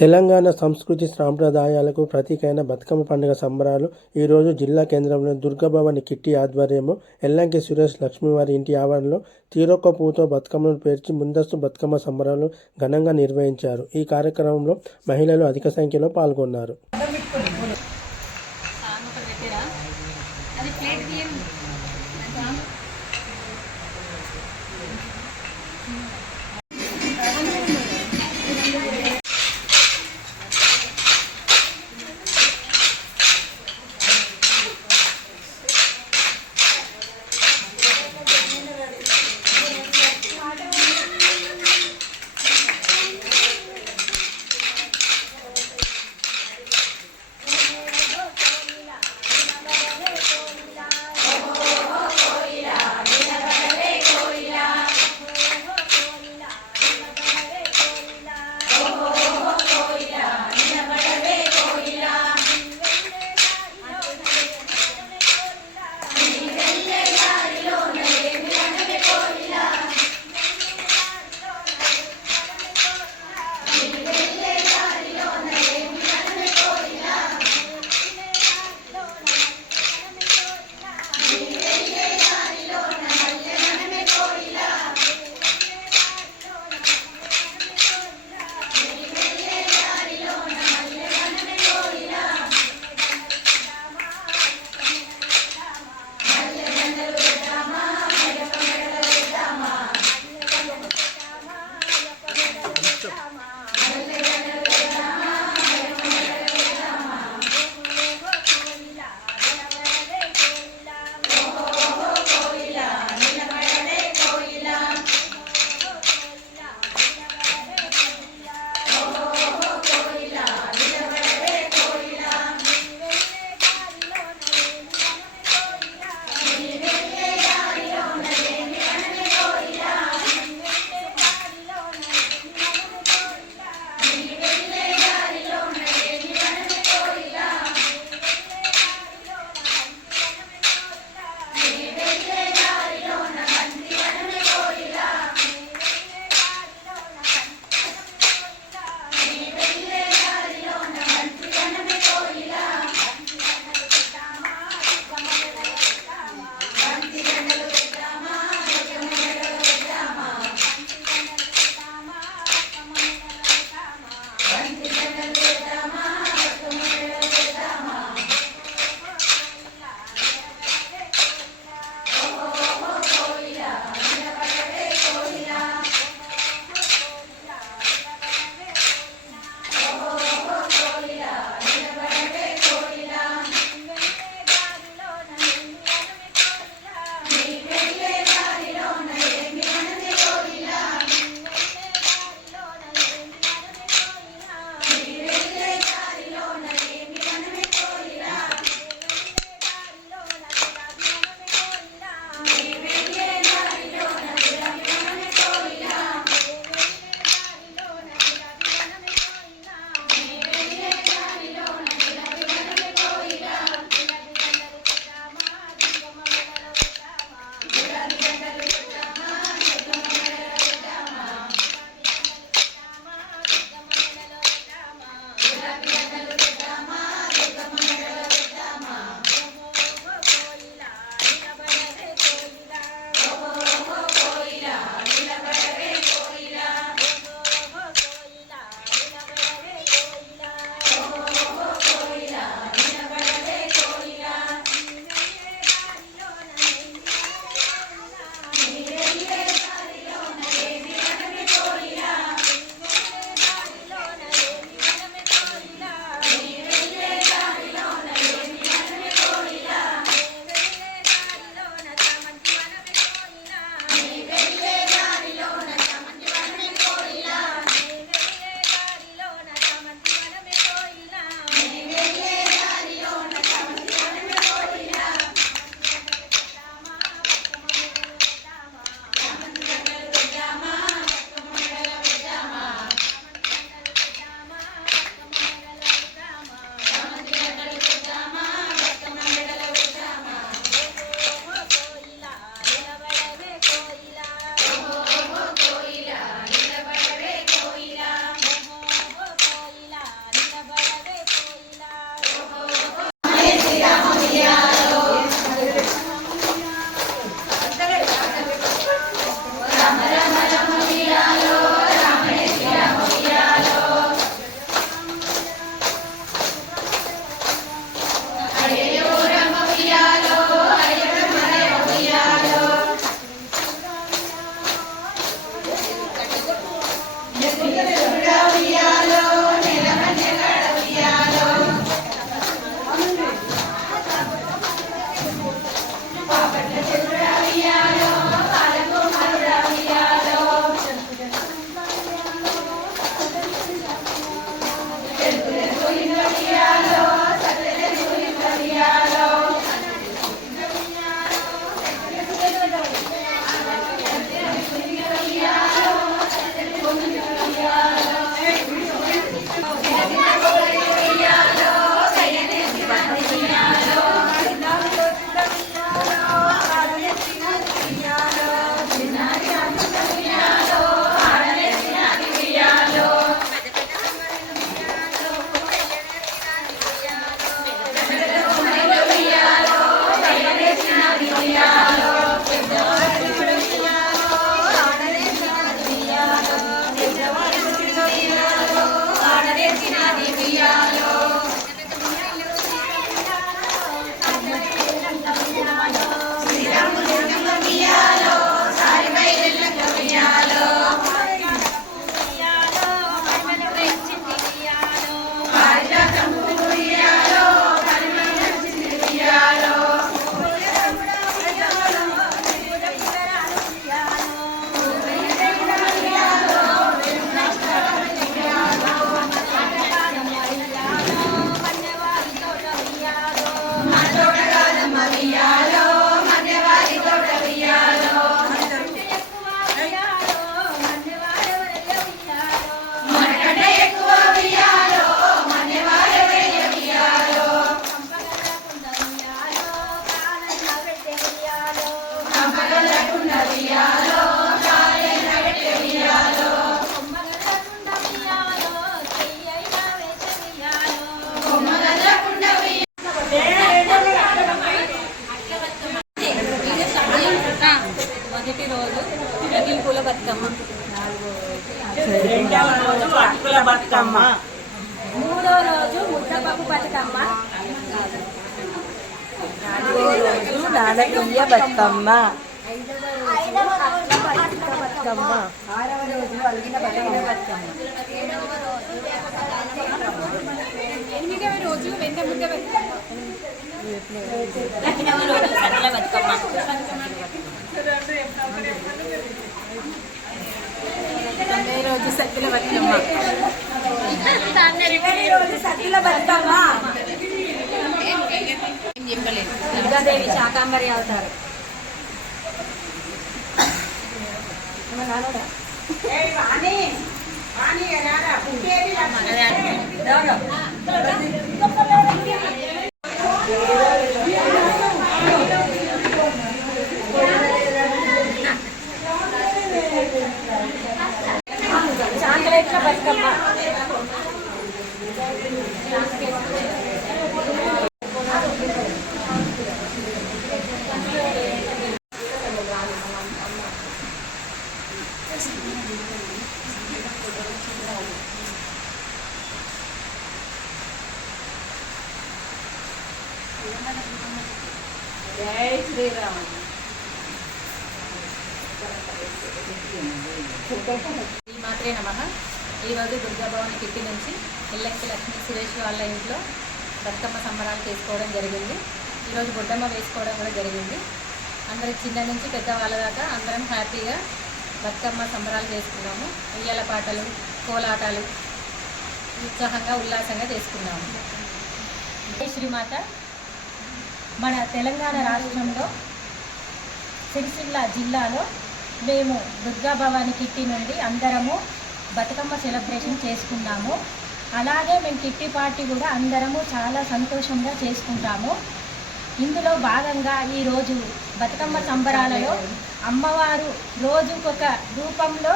తెలంగాణ సంస్కృతి సాంప్రదాయాలకు ప్రతీకైన బతుకమ్మ పండుగ సంబరాలు ఈరోజు జిల్లా కేంద్రంలో దుర్గాభవాని కిట్టి ఆధ్వర్యంలో ఎల్లంకి సురేష్ లక్ష్మీవారి ఇంటి ఆవరణలో తీరొక్క పూతో బతుకమ్మను పేర్చి ముందస్తు బతుకమ్మ సంబరాలు ఘనంగా నిర్వహించారు. ఈ కార్యక్రమంలో మహిళలు అధిక సంఖ్యలో పాల్గొన్నారు. బతుకమ్మ మూడో రోజు ముద్దపప్పు బతుకమ్మ నాలుగో రోజు నానకయ్య బతుకమ్మ. బతుకమ్మ. ఆరవ రోజు అలిగిన బతుకమ్మ. బతుకమ్మ ఎనిమిదవ రోజు వెన్న ముద్ద బతుకమ్మ ఎనిమిదవ రోజు సకల బతుకమ్మ తొమ్మిది రోజు సత్తుల బతుకమ్మ చివరి సత్తుల బతుకమ్మ దుర్గాదేవి శాకాంబరి అవుతారు. చాంకలెట్ల బతుకమ్మ జై శ్రీరామ్ ఈ మాత్రే నమ. ఈరోజు దుర్గాభవన్ కిట్టి నుంచి ఇల్లెక్కి లక్ష్మీ సురేష్ వాళ్ళ ఇంట్లో బతుకమ్మ సంబరాలు చేసుకోవడం జరిగింది. ఈరోజు బొడ్డమ్మ వేసుకోవడం కూడా జరిగింది. అందరి చిన్న నుంచి పెద్దవాళ్ళ దాకా అందరం హ్యాపీగా బతుకమ్మ సంబరాలు చేసుకున్నాము. ఉయ్యాల పాటలు కోలాటాలు ఉత్సాహంగా ఉల్లాసంగా చేసుకున్నాము. శ్రీమాత. మన తెలంగాణ రాష్ట్రంలో సిరిసిల్ల జిల్లాలో మేము దుర్గా భవాని కిట్టి నుండి అందరము బతుకమ్మ సెలబ్రేషన్ చేసుకున్నాము అలాగే మేము కిట్టి పార్టీ కూడా అందరము చాలా సంతోషంగా చేసుకుంటాము. ఇందులో భాగంగా ఈరోజు బతుకమ్మ సంబరాలలో అమ్మవారు రోజుకొక రూపంలో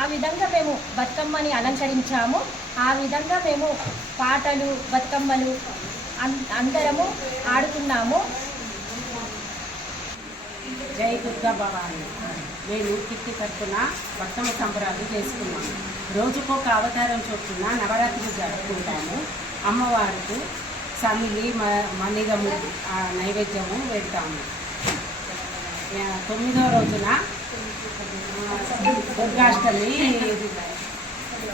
ఆ విధంగా మేము బతుకమ్మని అలంకరించాము. ఆ విధంగా మేము పాటలు బతుకమ్మలు అందరము ఆడుకున్నాము జై దుర్గా భవాని. మేము కిట్టి తరపున వర్తమ సంబరాలు చేసుకున్నాం రోజుకొక అవతారం చొప్పున నవరాత్రులు జరుపుకుంటాము. అమ్మవారికి సమిలి మ మణిగము నైవేద్యము పెడతాము. తొమ్మిదో రోజున దుర్గాష్టమి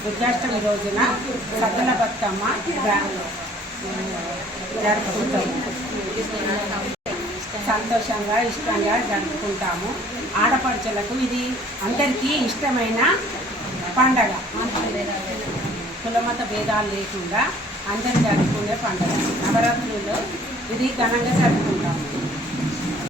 దుర్గాష్టమి రోజున సద్దల బతుకమ్మ జరుపుకుంటాము. సంతోషంగా ఇష్టంగా జరుపుకుంటాము. ఆడపడుచులకు ఇది అందరికీ ఇష్టమైన పండగ. కులమత భేదాలు లేకుండా అందరు జరుపుకునే పండగ. నవరాత్రుల్లో ఇది ఘనంగా జరుపుకుంటాం.